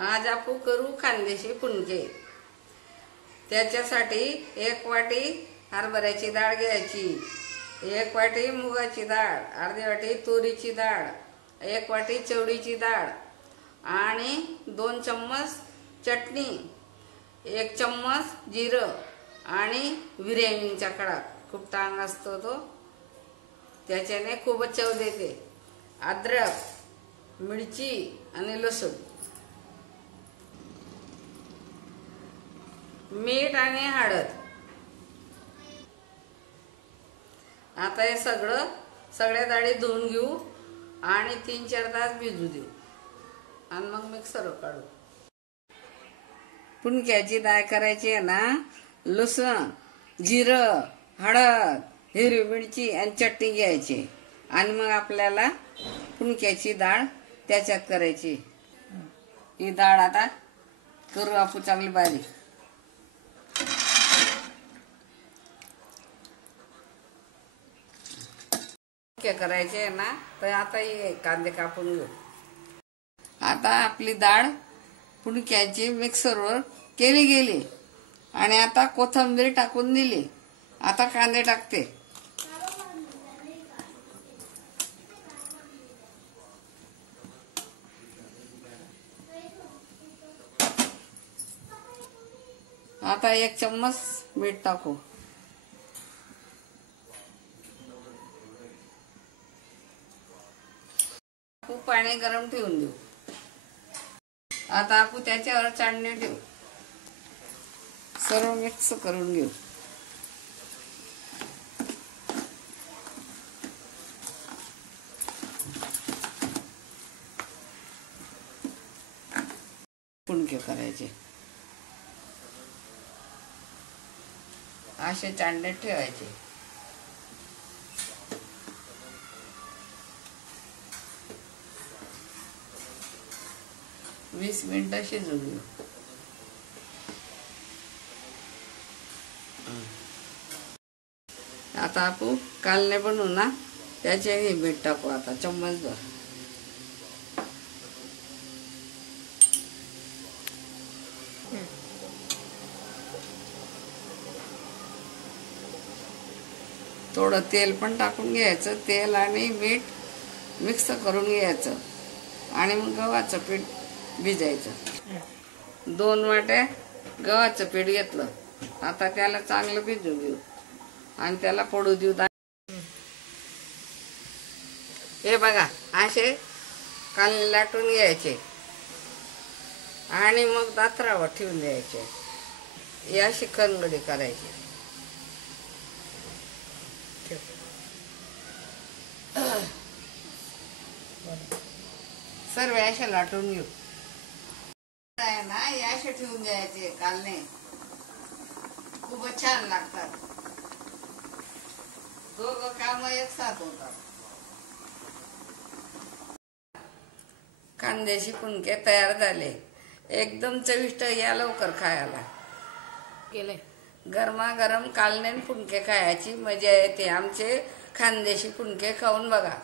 आज आपण करू खानदेशी पुणके। त्याच्यासाठी 1 वाटी हरभऱ्याची डाळ घ्यायची, 1 वाटी मुगाची डाळ, अर्धी वाटी तुरीची डाळ, 1 वाटी चवळीची डाळ आणि 2 चम्मच चटणी, 1 चम्मच जिरं आणि बिर्याणीचा खडा खूप टांग असतो तो, त्याच्याने खूप चव देते। अद्रक, मिरची आणि लसूण, मीठ आणि हळद। आता हे सगळ्या डाळी धुवून घेऊ आणि 3-4 तास भिजू देऊ आणि मग मिक्सरवर काढू। पुणक्याची डाळ करायची आहे ना, लसूण, जिरं, हळद, हिरवी मिरची आणि चटणी घ्यायची आणि मग आपल्याला पुणक्याची डाळ त्याच्यात करायची। ही डाळ आता करू आपण चांगली बारीक। करायचे आहे ना, तर आता हे कांदे कापून घेऊ। आता आपली डाळ पुणक्याची मिक्सरवर केली गेली आणि आता कोथिंबीर टाकून दिली। आता कांदे टाकते। आता 1 चम्मच मीठ टाकू। पाणी गरम ठेवून देऊ। आता आपण त्याच्यावर चाळणी ठेवू, सर्व मिक्स करून घेऊ। पुणके करायचे असे चाळणीत ठेवायचे। 20 मिनिटं शिजू देऊ। आता आपण कालने बनवू ना, त्याचे मीठ टाकू आता चम्मचभर। थोडं तेल पण टाकून घ्यायचं, तेल आणि मीठ मिक्स करून घ्यायचं आणि मग गव्हाचं पीठ भिजायचं। 2 वाट्या गव्हाचं पीठ घेतलं, आता त्याला चांगलं भिजू देऊ आणि त्याला पडू देऊ। हे बघा, असे कांदे लाटून घ्यायचे आणि मग दात्रावर ठेवून द्यायचे। ही अशी खरंगडी करायची। सर्व असे लाटून घेऊ ना, हे असे ठेवून द्यायचे। कालने खूपच छान लागतात, दोघं काम एक साथ होतात। खानदेशी पुणके तयार झाले, एकदम चविष्ट। या लवकर खायला गेले। गरमागरम कालने पुणके खायची मजा येते। आमचे खानदेशी पुणके खाऊन बघा।